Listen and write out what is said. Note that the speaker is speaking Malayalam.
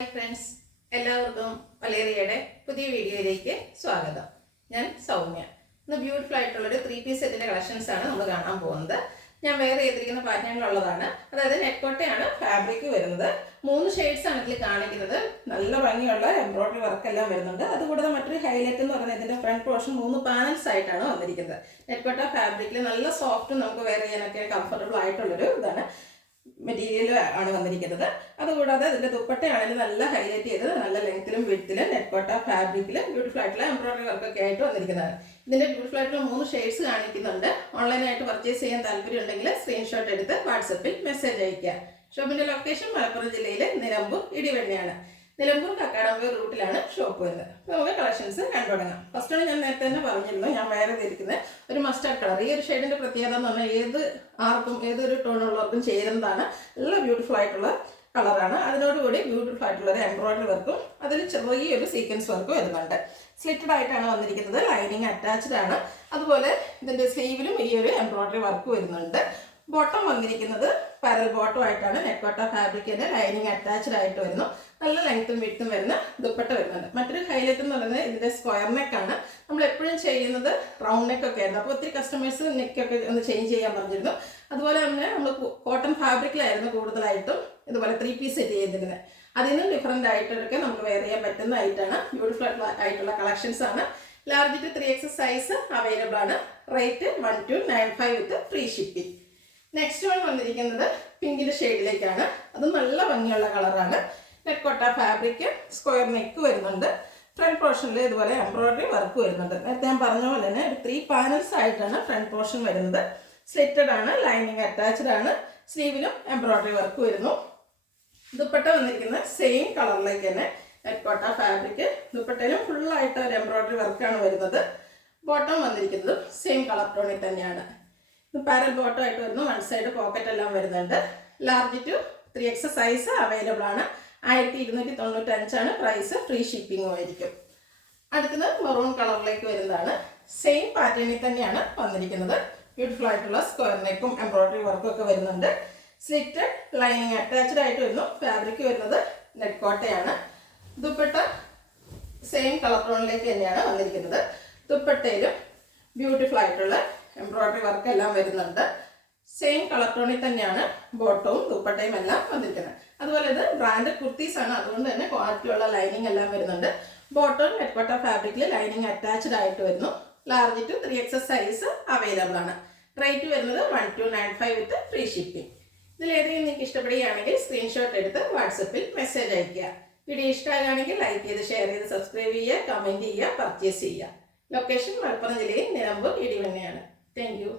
ഹായ് ഫ്രണ്ട്സ്, എല്ലാവർക്കും വലേറിയയുടെ പുതിയ വീഡിയോയിലേക്ക് സ്വാഗതം. ഞാൻ സൗമ്യ. ഇന്ന് ബ്യൂട്ടിഫുൾ ആയിട്ടുള്ളൊരു 3-piece സെറ്റിൻ്റെ കളക്ഷൻസ് ആണ് നമ്മൾ കാണാൻ പോകുന്നത്. ഞാൻ വേറെ ചെയ്തിരിക്കുന്ന പാറ്റേണിലുള്ളതാണ്. അതായത് നെക്കോട്ടയാണ് ഫാബ്രിക് വരുന്നത്. 3 ഷെയ്ഡ്സ് ആണ് ഇതിൽ കാണിക്കുന്നത്. നല്ല ഭംഗിയുള്ള എംബ്രോയിഡറി വർക്ക് എല്ലാം വരുന്നുണ്ട്. അതുകൂടാതെ മറ്റൊരു ഹൈലൈറ്റ് എന്ന് പറയുന്നത് ഇതിൻ്റെ ഫ്രണ്ട് പോർഷൻ 3 പാനൽസ് ആയിട്ടാണ് വന്നിരിക്കുന്നത്. നെക്കോട്ട ഫാബ്രിക്കിൽ നല്ല സോഫ്റ്റും നമുക്ക് വെയർ ചെയ്യാനൊക്കെ കംഫർട്ടബിൾ ആയിട്ടുള്ളൊരു ഇതാണ് മെറ്റീരിയൽ ആണ് വന്നിരിക്കുന്നത്. അതുകൂടാതെ ഇതിൻ്റെ ദുപ്പട്ടയാണെങ്കിലും നല്ല ഹൈലൈറ്റ് ചെയ്ത് നല്ല ലെങ്ത്തിലും വിഡ്ത്തിലും നെക്കോട്ട ഫാബ്രിക്കിലും ബ്യൂട്ടിഫുൾ ആയിട്ടുള്ള എംബ്രോയിഡറി വർക്കൊക്കെ ആയിട്ട് വന്നിരിക്കുന്നതാണ്. ഇതിൻ്റെ ബ്യൂട്ടിഫുൾ ആയിട്ടുള്ള 3 ഷെയ്ഡ്സ് കാണിക്കുന്നുണ്ട്. ഓൺലൈനായിട്ട് പർച്ചേസ് ചെയ്യാൻ താല്പര്യം ഉണ്ടെങ്കിൽ സ്ക്രീൻഷോട്ട് എടുത്ത് വാട്സപ്പിൽ മെസ്സേജ് അയയ്ക്കുക. ഷോപ്പിൻ്റെ ലൊക്കേഷൻ മലപ്പുറം ജില്ലയിലെ നിലമ്പൂർ ഇടിവെണ്ണയാണ്. നിലമ്പൂർ കക്കാടംപുഴ റൂട്ടിലാണ് ഷോപ്പ് വരുന്നത്. നമുക്ക് കളക്ഷൻസ് കണ്ടു തുടങ്ങാം. ഫസ്റ്റാണ് ഞാൻ നേരത്തെ തന്നെ പറഞ്ഞിരുന്നു, ഞാൻ വേറെ ചെയ്തിരിക്കുന്നത് ഒരു മസ്റ്റാർഡ് കളർ. ഈ ഒരു ഷെയ്ഡിൻ്റെ പ്രത്യേകത എന്ന് പറഞ്ഞാൽ ഏതൊരു ടോണുള്ളവർക്കും ചേരുന്നതാണ്. നല്ല ബ്യൂട്ടിഫുൾ ആയിട്ടുള്ള കളറാണ്. അതിനോടുകൂടി ബ്യൂട്ടിഫുൾ ആയിട്ടുള്ള ഒരു എംബ്രോയിഡറി വർക്കും അതിൽ ചെറിയൊരു സീക്വൻസ് വർക്കും വരുന്നുണ്ട്. സ്ലിറ്റഡ് ആയിട്ടാണ് വന്നിരിക്കുന്നത്. ലൈനിങ് അറ്റാച്ച്ഡ് ആണ്. അതുപോലെ ഇതിൻ്റെ സ്ലീവിലും ഈ ഒരു എംബ്രോയിഡറി വർക്ക് വരുന്നുണ്ട്. ബോട്ടം വന്നിരിക്കുന്നത് പാരൽ ബോട്ടം ആയിട്ടാണ്. നെക്കോട്ട ഫാബ്രിക്കിൻ്റെ ലൈനിങ് അറ്റാച്ച്ഡ് ആയിട്ട് വരുന്നു. നല്ല ലെങ്ത്തും വിഡ്ത്തും വരുന്ന ദുപ്പട്ട വരുന്നുണ്ട്. മറ്റൊരു ഹൈലൈറ്റ് എന്ന് പറയുന്നത് ഇതിൻ്റെ സ്ക്വയർ നെക്കാണ്. നമ്മൾ എപ്പോഴും ചെയ്യുന്നത് റൗണ്ട് നെക്കൊക്കെ ആയിരുന്നു. അപ്പോൾ ഒത്തിരി കസ്റ്റമേഴ്സ് നെക്കൊക്കെ ഒന്ന് ചേഞ്ച് ചെയ്യാൻ പറഞ്ഞിരുന്നു. അതുപോലെ തന്നെ നമ്മൾ കോട്ടൺ ഫാബ്രിക്കിലായിരുന്നു കൂടുതലായിട്ടും ഇതുപോലെ 3-piece സെറ്റ് ചെയ്തിരുന്നത്. അതിൽ നിന്നും ഡിഫറെൻ്റ് ആയിട്ടൊക്കെ നമുക്ക് വെയർ ചെയ്യാൻ പറ്റുന്നതായിട്ടാണ്. ബ്യൂട്ടിഫുൾ ആയിട്ടുള്ള കളക്ഷൻസ് ആണ്. Large to 3XS size available ആണ്. Rate 1295 with free shipping. Next one വന്നിരിക്കുന്നത് പിങ്കിൻ്റെ ഷെയ്ഡിലേക്കാണ്. അതും നല്ല ഭംഗിയുള്ള കളറാണ്. നെക്കോട്ട ഫാബ്രിക് സ്ക്വയർ നെക്ക് വരുന്നുണ്ട്. ഫ്രണ്ട് പോർഷനിൽ ഇതുപോലെ എംബ്രോയിഡറി വർക്ക് വരുന്നുണ്ട്. നേരത്തെ ഞാൻ പറഞ്ഞ പോലെ തന്നെ 3 പാനൽസ് ആയിട്ടാണ് ഫ്രണ്ട് പോർഷൻ വരുന്നത്. സ്ലിറ്റഡ് ആണ്. ലൈനിങ് അറ്റാച്ച്ഡ് ആണ്. സ്ലീവിലും എംബ്രോയിഡറി വർക്ക് വരുന്നു. ദുപ്പട്ട വന്നിരിക്കുന്നത് സെയിം കളറിലേക്ക് തന്നെ നെക്കോട്ട ഫാബ്രിക്. ദുപ്പട്ടയിലും ഫുള്ളായിട്ട് ഒരു എംബ്രോയിഡറി വർക്കാണ് വരുന്നത്. ബോട്ടം വന്നിരിക്കുന്നത് സെയിം കളർ ടോണിൽ തന്നെയാണ്. പാരൽ ബോട്ടം ആയിട്ട് വരുന്നു. വൺ സൈഡ് പോക്കറ്റ് എല്ലാം വരുന്നുണ്ട്. Large to 3XS size available ആണ്. 1295 ആണ് പ്രൈസ്. ഫ്രീ ഷിപ്പിംഗും ആയിരിക്കും. അടുത്തത് മെറൂൺ കളറിലേക്ക് വരുന്നതാണ്. സെയിം പാറ്റേണിൽ തന്നെയാണ് വന്നിരിക്കുന്നത്. ബ്യൂട്ടിഫുൾ ആയിട്ടുള്ള സ്ക്വയർ നെക്കും എംബ്രോയിഡറി വർക്കും ഒക്കെ വരുന്നുണ്ട്. സ്ലിറ്റഡ് ലൈനിങ് അറ്റാച്ച്ഡ് ആയിട്ട് വരുന്നു. ഫാബ്രിക് വരുന്നത് നെക്കോട്ടയാണ്. ദുപ്പട്ട സെയിം കളർ ടോണിലേക്ക് തന്നെയാണ് വന്നിരിക്കുന്നത്. ദുപ്പട്ടയിലും ബ്യൂട്ടിഫുൾ ആയിട്ടുള്ള എംബ്രോയിഡറി വർക്ക് എല്ലാം വരുന്നുണ്ട്. സെയിം കളർ ടോണിൽ തന്നെയാണ് ബോട്ടവും ദുപ്പട്ടയും എല്ലാം വന്നിരിക്കുന്നത്. അതുപോലെ ഇത് ബ്രാൻഡഡ് കുർത്തീസ് ആണ്. അതുകൊണ്ട് തന്നെ ക്വാളിറ്റിയുള്ള ലൈനിങ് എല്ലാം വരുന്നുണ്ട്. ബോട്ടം നെക്കോട്ട ഫാബ്രിക്കിൽ ലൈനിങ് അറ്റാച്ച്ഡ് ആയിട്ട് വരുന്നു. Large to 3XS size available ആണ്. റേറ്റ് വരുന്നത് 1295 വിത്ത് ഫ്രീ ഷിപ്പിംഗ്. ഇതിലേതെങ്കിലും നിങ്ങൾക്ക് ഇഷ്ടപ്പെടുകയാണെങ്കിൽ സ്ക്രീൻഷോട്ട് എടുത്ത് വാട്സപ്പിൽ മെസ്സേജ് അയയ്ക്കുക. വീഡിയോ ഇഷ്ടമാകുകയാണെങ്കിൽ ലൈക്ക് ചെയ്ത് ഷെയർ ചെയ്ത് സബ്സ്ക്രൈബ് ചെയ്യുക, കമൻറ്റ് ചെയ്യുക, പർച്ചേസ് ചെയ്യുക. ലൊക്കേഷൻ മലപ്പുറം ജില്ലയിൽ നിലമ്പൂർ ഇടിവെണ്ണയാണ്. Thank you.